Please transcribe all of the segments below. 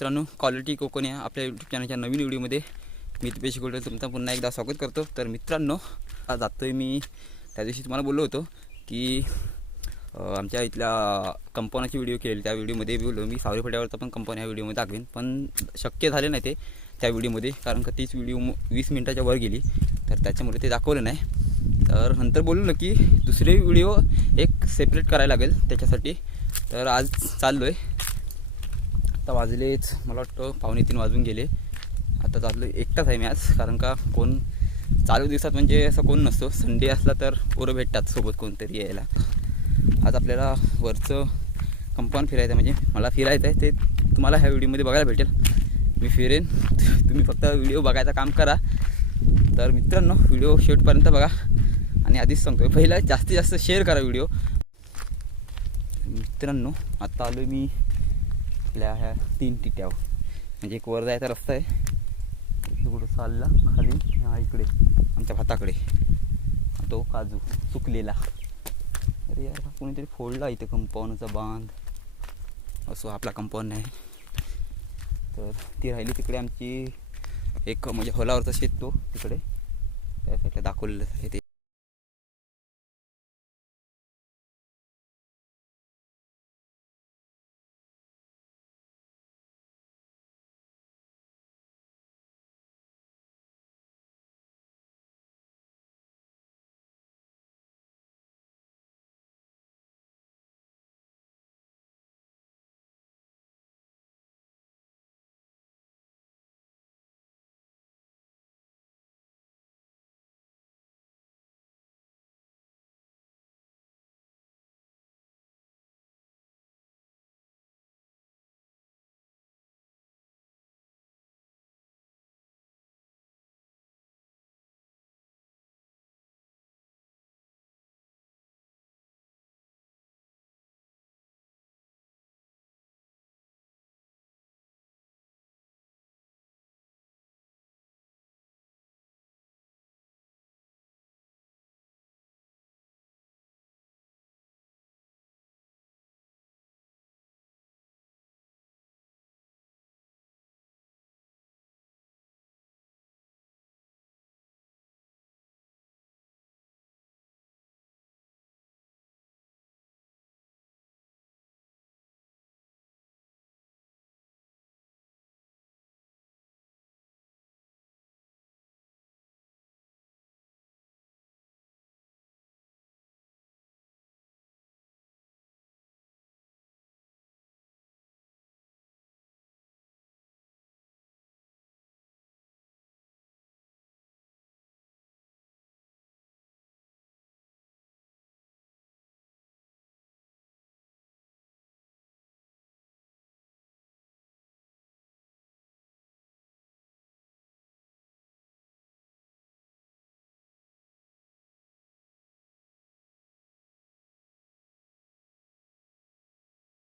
मित्रांनो, क्वालिटी कोकण या आपल्या यूट्यूब चॅनलच्या नवीन व्हिडिओमध्ये मी दिपेश गोल्डर तुमचं पुन्हा एकदा स्वागत करतो। तर मित्रांनो, आज जातोय मी त्या दिवशी तुम्हाला बोललो होतो की आमच्या इथल्या कंपनीची व्हिडिओ केली। त्या व्हिडिओमध्ये बोललो मी सावरी फाट्यावरचा पण कंपनी या व्हिडिओमध्ये दाखवेन, पण शक्य झाले नाही ते त्या व्हिडिओमध्ये, कारण का तीच व्हिडिओ 20 मिनिटाच्या वर गेली, तर त्याच्यामुळे ते दाखवलं नाही। तर नंतर बोललो की दुसरी व्हिडिओ एक सेपरेट करायला लागेल त्याच्यासाठी। तर आज चाललो आहे। आता वाजलेच मला वाटतं 2:45 वाजून गेले। आता चाललो एकटाच आहे मी आज, कारण का कोण चालू दिवसात म्हणजे असं कोण नसतो। संडे असला तर पोरं भेटतात सोबत कोणतरी यायला। आज आपल्याला वरचं कंपाऊंड फिरायचं, म्हणजे मला फिरायचं आहे, ते तुम्हाला ह्या व्हिडिओमध्ये बघायला भेटेल। मी फिरेन, तुम्ही फक्त व्हिडिओ बघायचं काम करा। तर मित्रांनो, व्हिडिओ शेवटपर्यंत बघा, आणि आधीच सांगतो पहिला जास्तीत जास्त शेअर करा व्हिडिओ। मित्रांनो, आता आलो मी आपल्या ह्या 3 टिट्यावर, म्हणजे एक वर जायचा रस्ता आहे, कुठं चालला खाली हा इकडे आमच्या भाताकडे तो काजू सुकलेला। अरे यार, कोणीतरी फोडला इथे कंपाऊंडचा बांध, असो आपला कंपाऊंड नाही। तर ती राहिली तिकडे आमची एक, म्हणजे होलावरचा शेत तो तिकडे त्या साईडला दाखवलेलं आहे ते।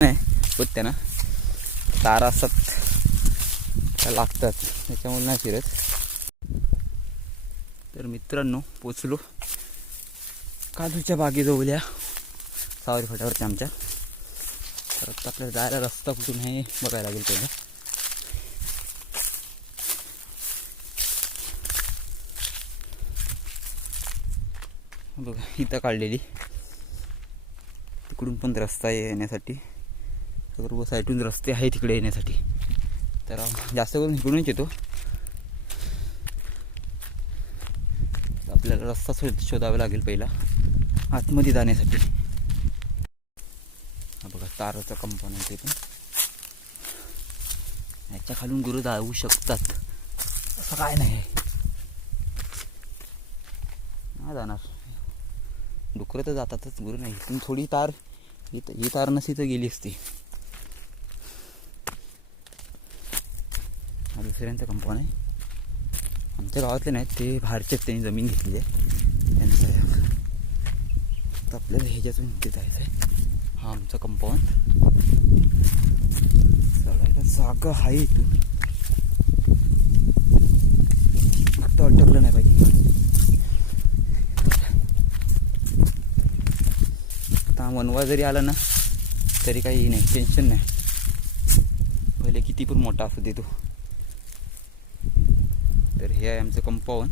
नाही होत्या ना, तारा सत लागतात, त्याच्यामुळे नाही फिरत। तर मित्रांनो, पोचलो काजूच्या बागेजवळ या सावरी फाट्यावरच्या आमच्या। तर आता आपल्याला जायला रस्ता कुठून आहे बघायला लागेल पहिला। बघा इथं काढलेली, तिकडून पण रस्ता आहे येण्यासाठी, सर्व साईडून रस्ते आहे तिकडे येण्यासाठी। तर जास्त करून इकडूनच येतो, आपल्याला रस्ता शोधावा लागेल पहिला आतमध्ये जाण्यासाठी। हा बघा ताराचं कंपाऊंड आहे, ते पण याच्या खालून गुरु जाऊ शकतात असं काय नाही जाणार। डुकरं तर जातातच, गुरु नाही। पण थोडी तार ही तार नसती तर गेली असती। हा दुसऱ्यांचं कंपाऊंड आहे, आमच्या गावातले नाहीत ते, बाहेरचेच त्यांनी जमीन घेतली आहे त्यांचं आहे। तर आपल्याला ह्याच्यातून इथे जायचं आहे। हा आमचा कंपाऊंड, चढायला जागा आहे इथून, फक्त अटकलं नाही पाहिजे। आता वनवा जरी आला ना तरी काही नाही, टेन्शन नाही। पहिले किती पण मोठा असू दे तो. तर हे आहे आमचं कंपाऊंड.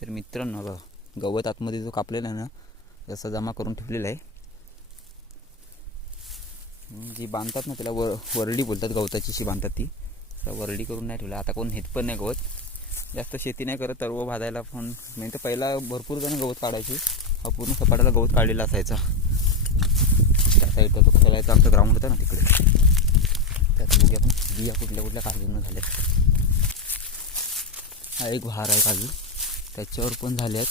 तर मित्रांनो बघा, गवत आतमध्ये जो कापलेला आहे ना, जसा जमा करून ठेवलेला आहे. जी बांधतात ना त्याला वरडी बोलतात, गवताची शी बांधतात ती. वरडी करून नाही ठेवला. आता कोण हेत पण नाही गवत, जास्त शेती नाही करत. तरव भाजायला पण नाही तर पहिला भरपूर जण गवत काढायचे. हा पूर्ण सपाटाला गवत काढलेला असायचा. त्या साईडला तो खेळायचा आमचा ग्राउंड होता ना तिकडे. त्यात बघूया आपण बिया कुठल्या कुठल्या काजून झाल्या. हा एक भार आहे काजू, त्याच्यावर पण झाल्यात.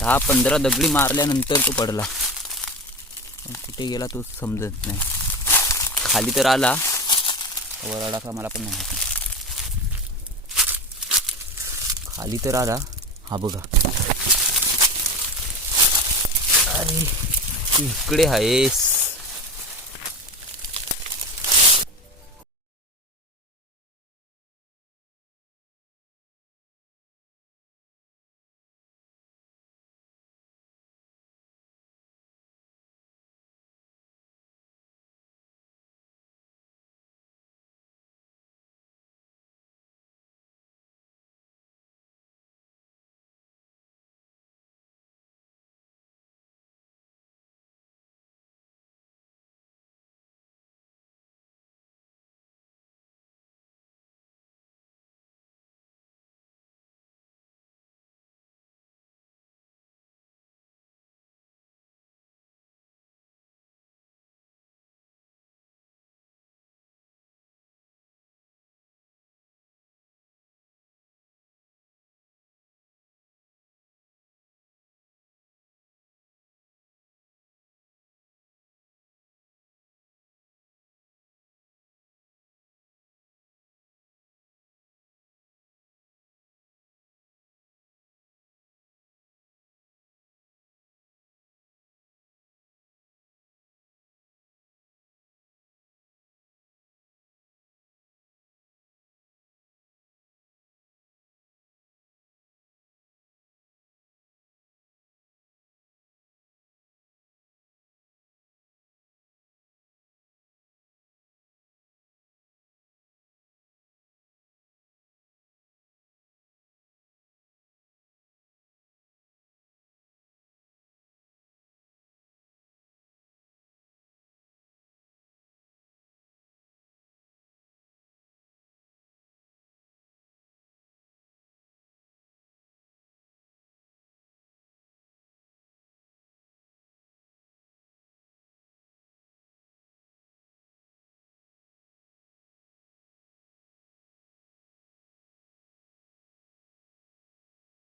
दहा 15 दगडी मारल्यानंतर तो पडला. पण कुठे गेला तो समजत नाही. खाली तर आला, वर अडकला मला पण नाही माहिती. खाली तर आला. हा बघा, अरे इकडे आहेस.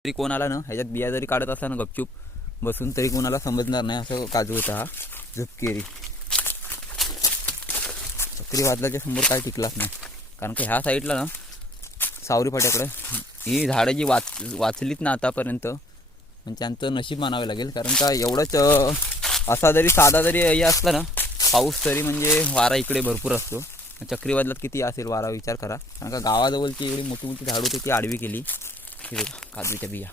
तरी कोणाला ना ह्याच्यात बिया जरी काढत असला ना गपचूप बसून तरी कोणाला समजणार नाही असं काजू होता हा झुपकेरी. चक्रीवादलाच्या समोर काय टिकलाच नाही, कारण की ह्या साईडला ना सावरी फाट्याकडे ही झाडं जी वाचलीत ना आतापर्यंत म्हणजे त्यांचं नशीब मानावे लागेल. कारण का एवढंच असा जरी साधा जरी हे असला ना पाऊस तरी म्हणजे वारा इकडे भरपूर असतो. चक्रीवादलात किती असेल वारा विचार करा. कारण का गावाजवळची एवढी मोठी मोठी झाडं होती ती आडवी केली. हे बघा काजूच्या बिया.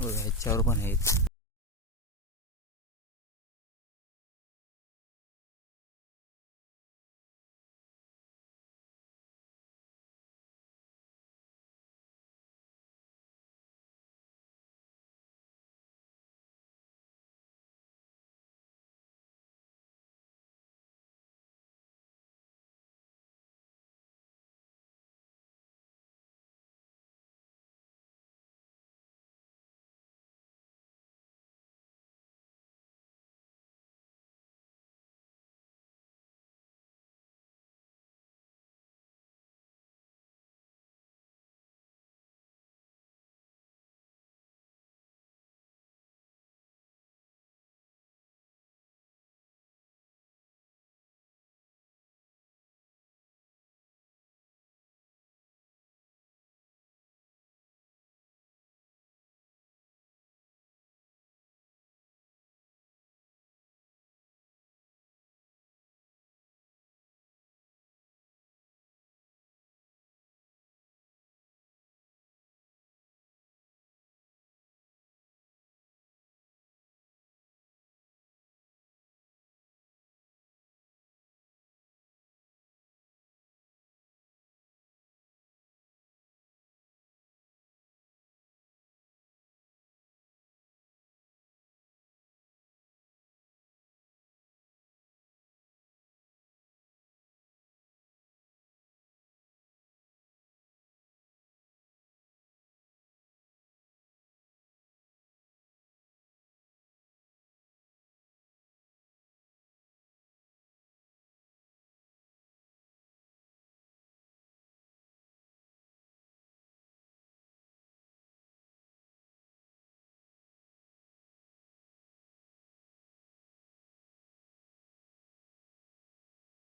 ह्याच्यावर पण आहेत.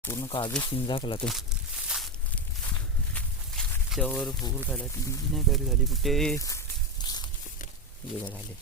पूर्ण काजू शिंजाकला तो. त्यावर पूर झाला ती नाही करी झाली कुठे. हे बघा झाले.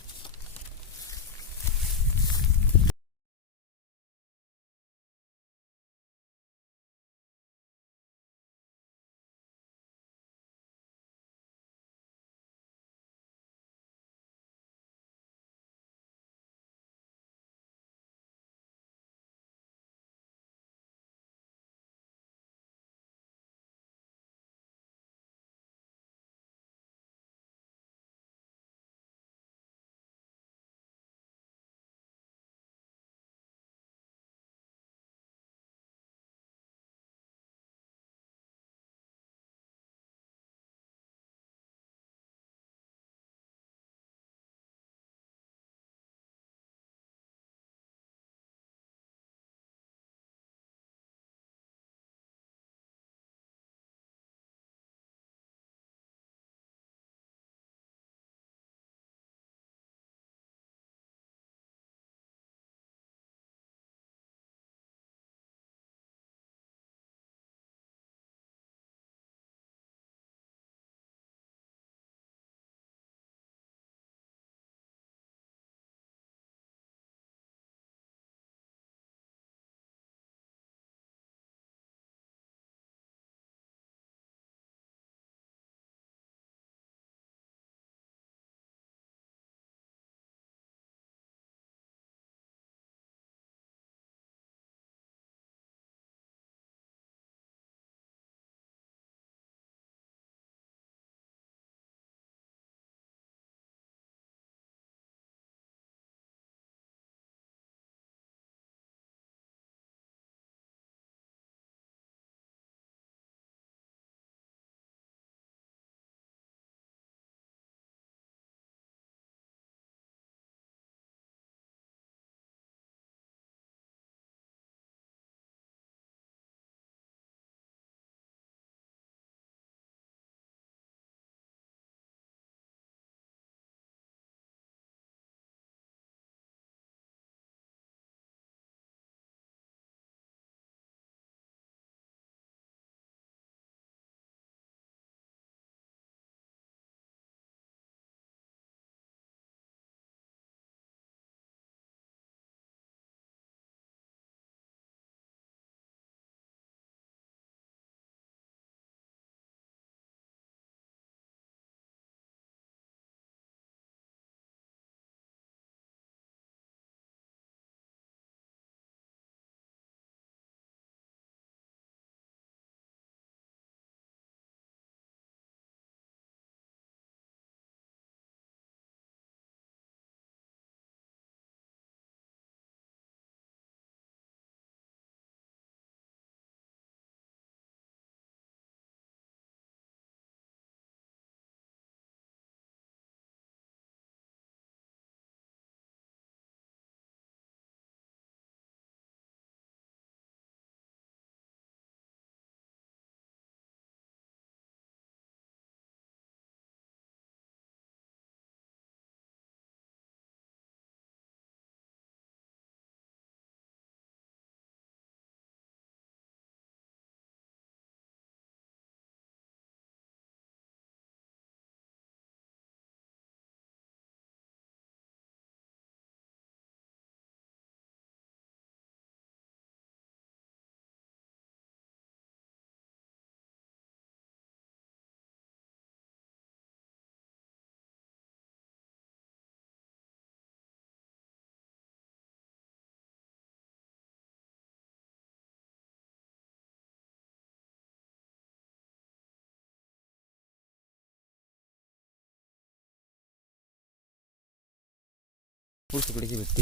फुल सुकडीची भेटते.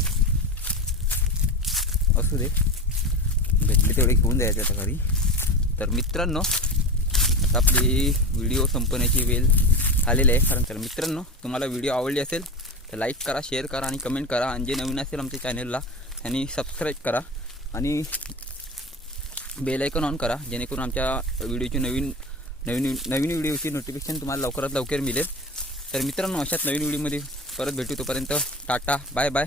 असू दे, भेटले तेवढे घेऊन द्यायचे आता घरी. तर मित्रांनो, आता आपली व्हिडिओ संपण्याची वेळ आलेली आहे. कारण तर मित्रांनो, तुम्हाला व्हिडिओ आवडली असेल तर लाईक करा, शेअर करा आणि कमेंट करा. आणि जे नवीन असेल आमच्या चॅनलला त्यांनी सबस्क्राईब करा आणि बेल आयकॉन ऑन करा, जेणेकरून आमच्या व्हिडिओची नवीन व्हिडिओची नोटिफिकेशन तुम्हाला लवकरात लवकर मिळेल. तर मित्रांनो, अशाच नवीन व्हिडिओमध्ये परत भेटू. तोपर्यंत टाटा, बाय बाय.